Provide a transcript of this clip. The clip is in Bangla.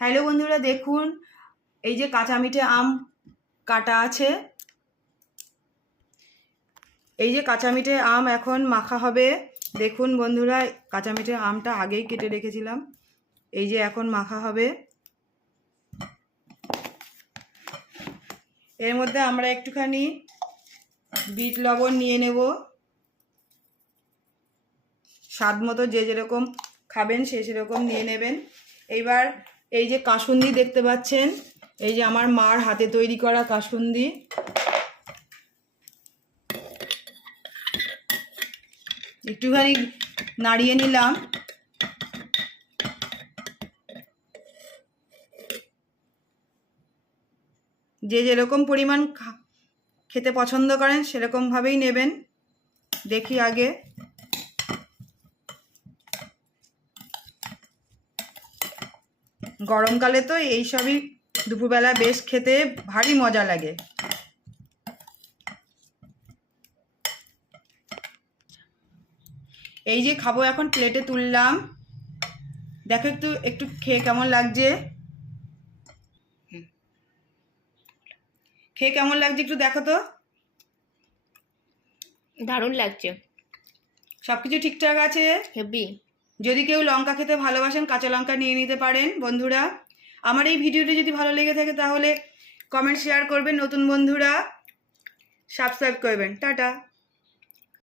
হ্যালো বন্ধুরা, দেখুন এই যে কাঁচা মিঠে আম কাটা আছে। এই যে কাঁচা মিঠে আম এখন মাখা হবে। দেখুন বন্ধুরা, কাঁচা মিঠে আমটা আগেই কেটে রেখেছিলাম। এই যে এখন মাখা হবে। এর মধ্যে আমরা একটুখানি বিট লবণ নিয়ে নেব, স্বাদ মতো। যে যেরকম খাবেন সে সেরকম নিয়ে নেবেন। এইবার এই যে কাসুন্দি দেখতে পাচ্ছেন, এই যে আমার মার হাতে তৈরি করা কাসুন্দি। একটুখানি নাড়িয়ে নিলাম। যে যেরকম পরিমাণ খেতে পছন্দ করেন সেরকমভাবেই নেবেন। দেখি আগে গরমকালে তো এইসবই দুপুরবেলা বেশ খেতে ভারী মজা লাগে। এই যে খাবো, এখন প্লেটে তুললাম। দেখো একটু একটু খেয়ে কেমন লাগছে, খেয়ে কেমন লাগছে একটু দেখো তো। দারুণ লাগছে, সব কিছু ঠিকঠাক আছে। হেভি। যদি কেউ লঙ্কা খেতে ভালোবাসেন, কাঁচা লঙ্কা নিয়ে নিতে পারেন। বন্ধুরা, আমার এই ভিডিওটি যদি ভালো লেগে থাকে তাহলে কমেন্ট শেয়ার করবেন। নতুন বন্ধুরা সাবস্ক্রাইব করবেন। টাটা।